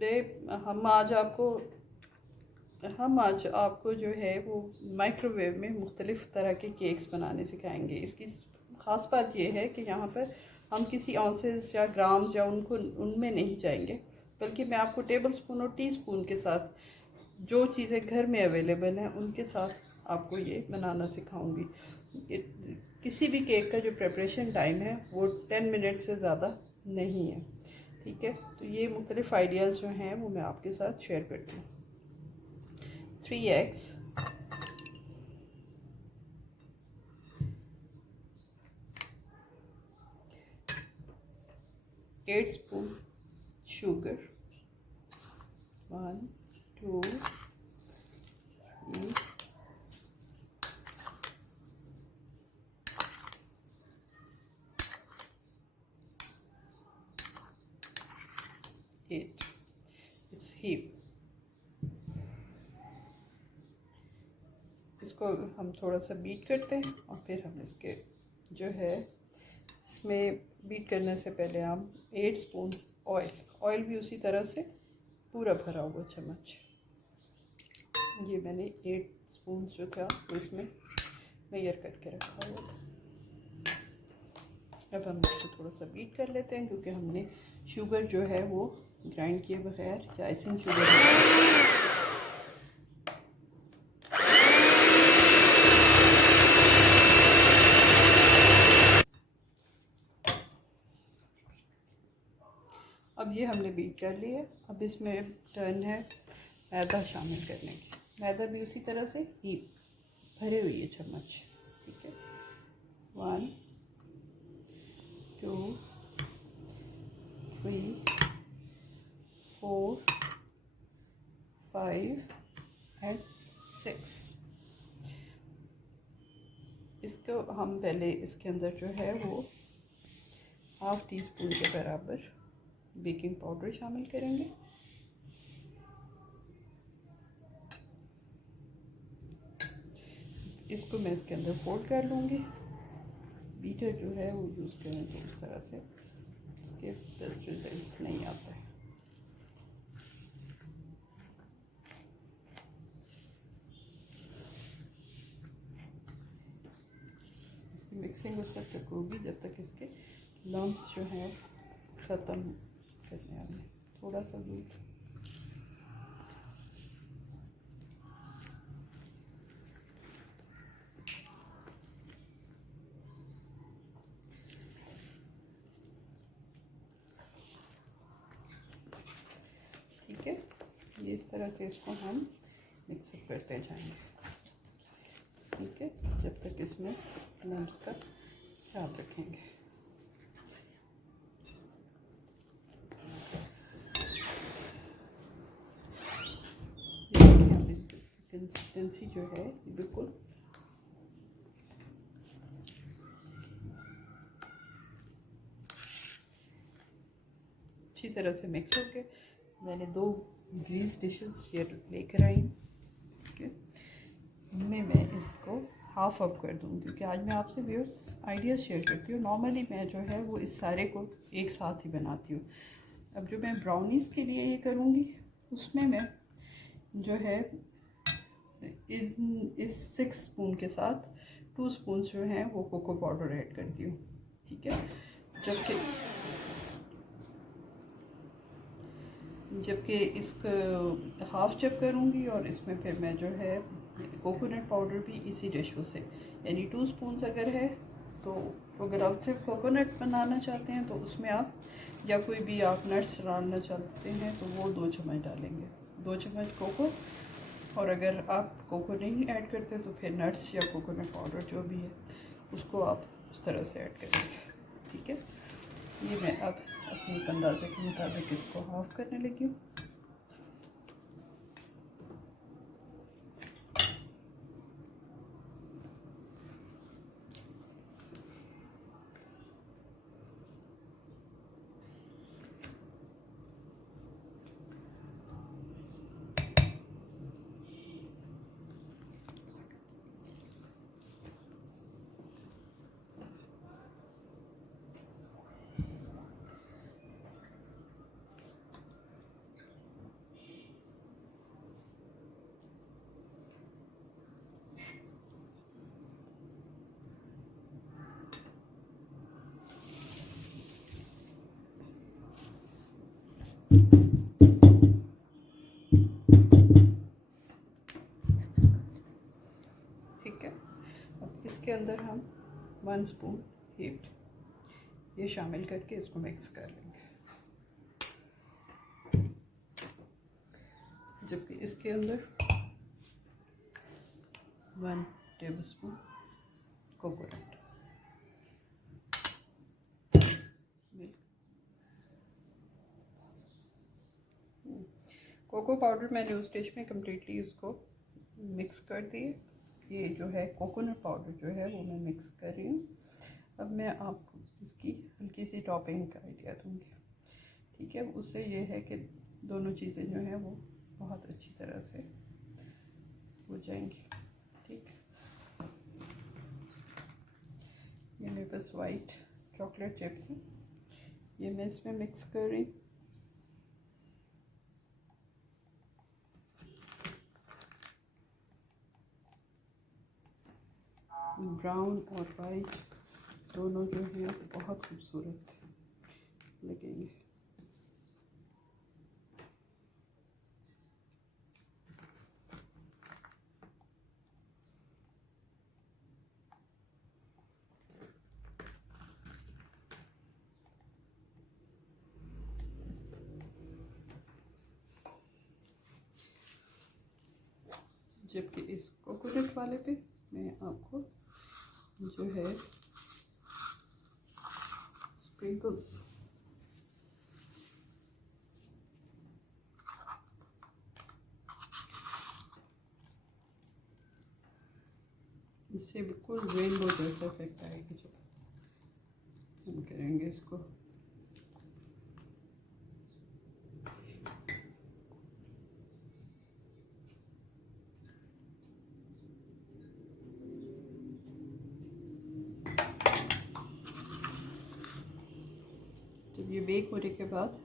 Today हम आज आपको जो है वो माइक्रोवेव में मुख्तलिफ़ तरह के केक्स बनाने सिखाएंगे। इसकी ख़ास बात यह है कि यहाँ पर हम किसी ऑन्सेस या ग्राम्स या उनमें नहीं जाएंगे, बल्कि मैं आपको टेबल स्पून और टी स्पून के साथ जो चीज़ें घर में अवेलेबल हैं उनके साथ आपको ये बनाना सिखाऊंगी। किसी भी केक का जो प्रिपरेशन टाइम है वो 10 मिनट से ज़्यादा नहीं है। ठीक है, तो ये मुख्तलिफ़ आइडियाज़ जो हैं वो मैं आपके साथ शेयर करती हूँ। 3 eggs, 8 spoon sugar, 1 2 3 8, it's heap. इसको हम थोड़ा सा बीट करते हैं और फिर हम इसके जो है इसमें बीट करने से पहले हम 8 स्पून ऑयल भी उसी तरह से पूरा भरा हुआ चम्मच, ये मैंने 8 स्पून जो था वो इसमें मेजर करके रखा हुआ था। अब हम इसको थोड़ा सा बीट कर लेते हैं, क्योंकि हमने शुगर जो है वो ग्राइंड किए बगैर या आइसिंग शुगर अब ये हमने बीट कर लिया। अब इसमें टर्न है मैदा शामिल करने की। मैदा भी उसी तरह से ही भरे हुई है चम्मच। ठीक है, 1 2 3 4 5 एंड 6। इसको हम पहले इसके अंदर जो है वो हाफ़ टी स्पून के बराबर बेकिंग पाउडर शामिल करेंगे। इसको मैं इसके अंदर फोल्ड कर लूँगी। बीटर जो है वो यूज़ करें तो इस तरह से इसके बेस्ट रिजल्ट्स नहीं आते हैं। इसकी मिक्सिंग उस वक्त तक होगी जब तक इसके लम्प्स जो हैं ख़त्म करने वाले। थोड़ा सा दूध, ठीक है, ये इस तरह से इसको हम मिक्सअप करते जाएंगे। ठीक है, जब तक इसमें लम्प्स का ख्याल रखेंगे। अब इसकी कंसिस्टेंसी जो है बिल्कुल अच्छी तरह से मिक्स हो गए। मैंने 2 ग्रीस डिशेस ये लेकर आई। ठीक है, इनमें मैं इसको हाफ़ अप कर दूँ, क्योंकि आज मैं आपसे व्यूअर्स आइडियाज़ शेयर करती हूँ। नॉर्मली मैं जो है वो इस सारे को एक साथ ही बनाती हूँ। अब जो मैं ब्राउनीज़ के लिए ये करूँगी उसमें मैं जो है इस 6 स्पून के साथ 2 स्पून जो हैं वो कोको पाउडर ऐड करती हूँ। ठीक है, जबकि इसको हाफ़ जब करूँगी और इसमें फिर मैं जो है कोकोनट पाउडर भी इसी रेशो से, यानी 2 स्पून अगर है तो अगर आप सिर्फ कोकोनट बनाना चाहते हैं तो उसमें आप या कोई भी आप नट्स डालना चाहते हैं तो वो 2 चम्मच डालेंगे, 2 चम्मच कोको। और अगर आप कोको नहीं ऐड करते तो फिर नट्स या कोकोनट पाउडर जो भी है उसको आप उस तरह से ऐड करेंगे। ठीक है, ये मैं अब अपने अंदाजे के मुताबिक इसको हाफ़ करने लगी हूँ। ठीक है, अब इसके अंदर हम 1 स्पून हीट ये शामिल करके इसको मिक्स कर लेंगे। जबकि इसके अंदर 1 tablespoon coconut milk, cocoa powder मैंने उस डिश में कम्प्लीटली उसको मिक्स कर दिए। ये जो है कोकोनट पाउडर जो है वो मैं मिक्स कर रही हूँ। अब मैं आपको इसकी हल्की सी टॉपिंग का आइडिया दूँगी। ठीक है, उससे ये है कि दोनों चीज़ें जो हैं वो बहुत अच्छी तरह से हो जाएंगी। ठीक, ये मेरे पास वाइट चॉकलेट चिप्स हैं, ये मैं इसमें मिक्स कर रही हूँ। ब्राउन और वाइट दोनों जो हैं बहुत खूबसूरत लगेंगे। जबकि इस कोकोनट वाले पे मैं आपको जो है स्प्रिंकल्स इससे बिल्कुल रेनबो जैसा इफेक्ट आएगा जब हम करेंगे इसको। जब ये बेक होने के बाद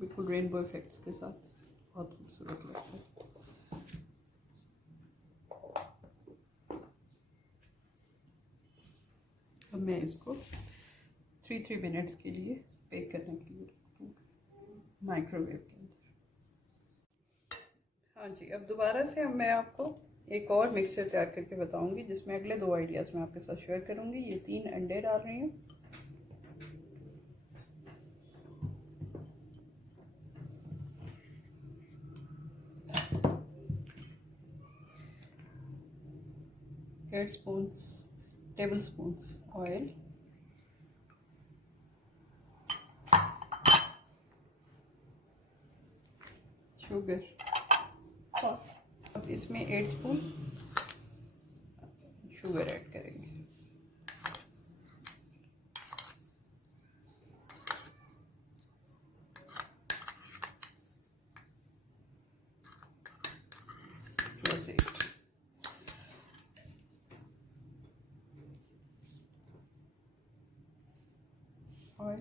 बिल्कुल रेनबो इफेक्ट्स के साथ बहुत खूबसूरत लगता है। अब मैं इसको 3 मिनट्स के लिए बेक करने के लिए रखूँगी माइक्रोवेव के अंदर। हाँ जी, अब दोबारा से अब मैं आपको एक और मिक्सचर तैयार करके बताऊंगी जिसमें अगले 2 आइडियाज़ मैं आपके साथ शेयर करूंगी। ये 3 अंडे डाल रही हूँ, table spoons oil, sugar, sauce. अब इसमें 8 स्पून शुगर ऐड करेंगे। ऑयल,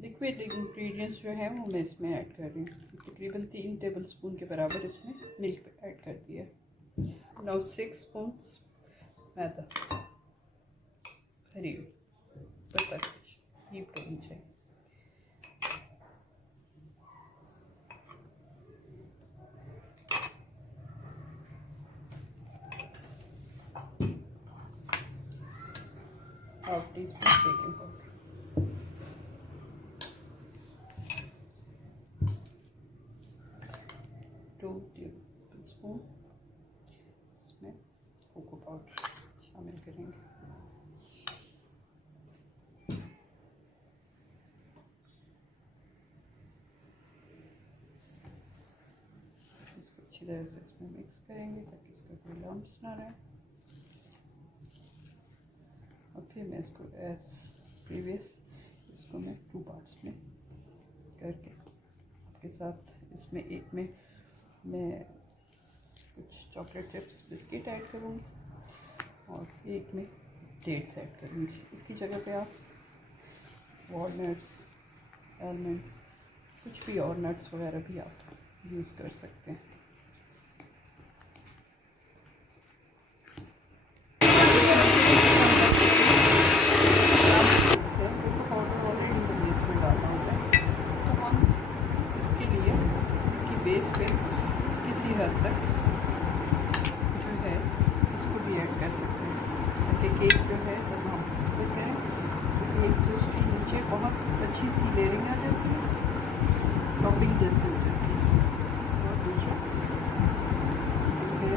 लिक्विड इंग्रेडिएंट्स जो है वो मैं इसमें ऐड कर रही हूँ। तकरीबन 3 टेबल स्पून के बराबर इसमें मिल्क ऐड कर दिया। नाउ 6 स्पून मैदा, हरी पत्ता हीप होनी चाहिए। Half tea spoon baking powder, 2 table spoon इसमें कोको पाउडर शामिल करेंगे। इसको अच्छी तरह से इसमें मिक्स करेंगे ताकि इसका कोई लम्प्स ना रहे। और फिर मैं इसको एज प्रीवियस इसको मैं 2 पार्ट्स में करके आपके साथ इसमें एक में मैं कुछ चॉकलेट चिप्स बिस्किट ऐड करूँगी और एक में डेट्स ऐड करूँगी। इसकी जगह पे आप वॉलनट्स, आलमंड्स, कुछ भी और नट्स वगैरह भी आप यूज़ कर सकते हैं। है जब हम करते हैं तो एक तो उसके नीचे बहुत अच्छी सी लेयरिंग आ जाती है, टॉपिंग जैसे हो जाती है। और दूसरा है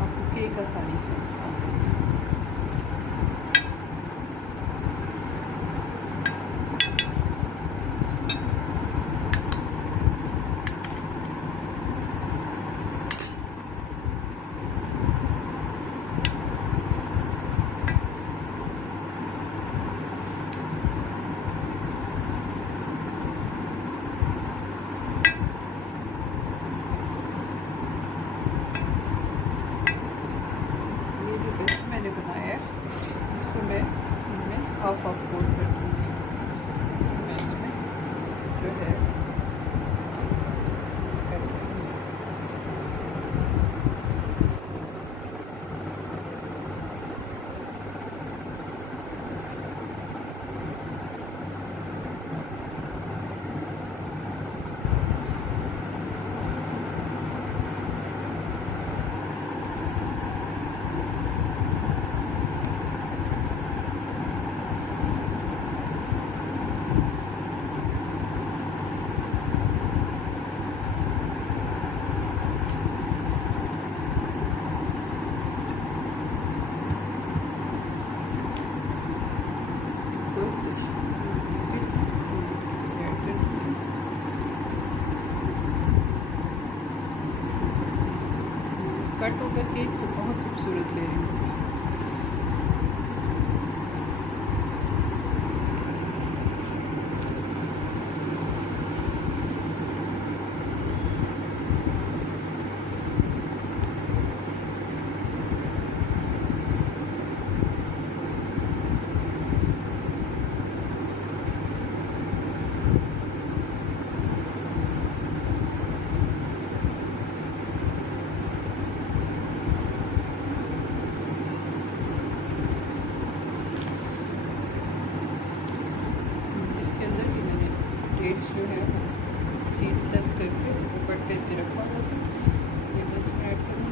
आपको केक आसानी से निकाल देते हैं। मैंने बनाया है इसको मैं इनमें हाफ कोट कर दूँगी। मैं इसमें जो है कट होकर केक तो बहुत खूबसूरत ले रही हूँ। डेट्स जो है सीडलेस करके वो कट करके रखा हुआ था, ये बस मैं ऐड करूँगी।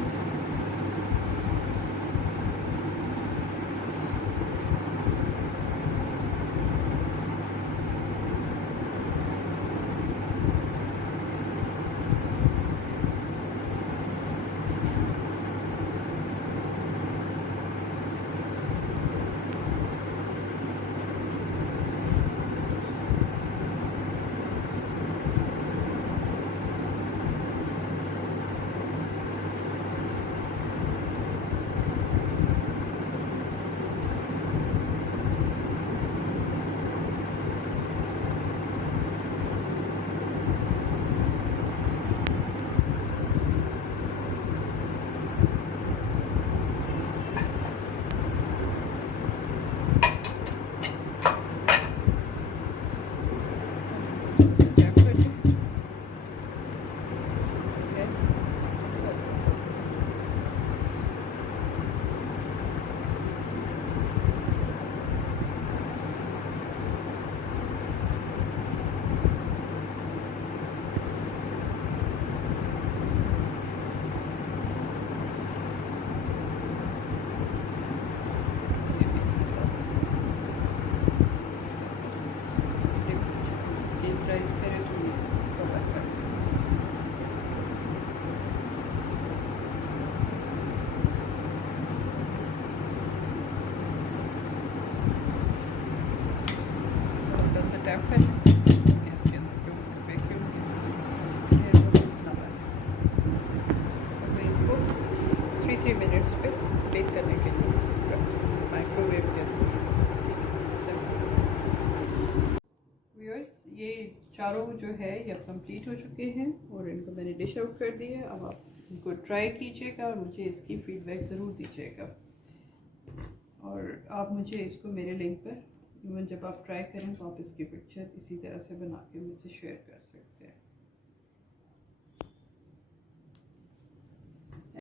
राइस करें तो ये कवर कर दें। इसको हल्का सा टैप कर लें कि इसके अंदर जो वैक्यूम है वो मिक्स ना बने। और मैं इसको 3 मिनट्स पे बेक करने के लिए रख दूँ माइक्रोवेव के अंदर। ये चारों जो है ये कंप्लीट हो चुके हैं और इनको मैंने डिश आउट कर दिया है। अब आप इनको ट्राई कीजिएगा और मुझे इसकी फीडबैक ज़रूर दीजिएगा। और आप मुझे इसको मेरे लिंक पर इवन जब आप ट्राई करें तो आप इसकी पिक्चर इसी तरह से बना के मुझसे शेयर कर सकते हैं।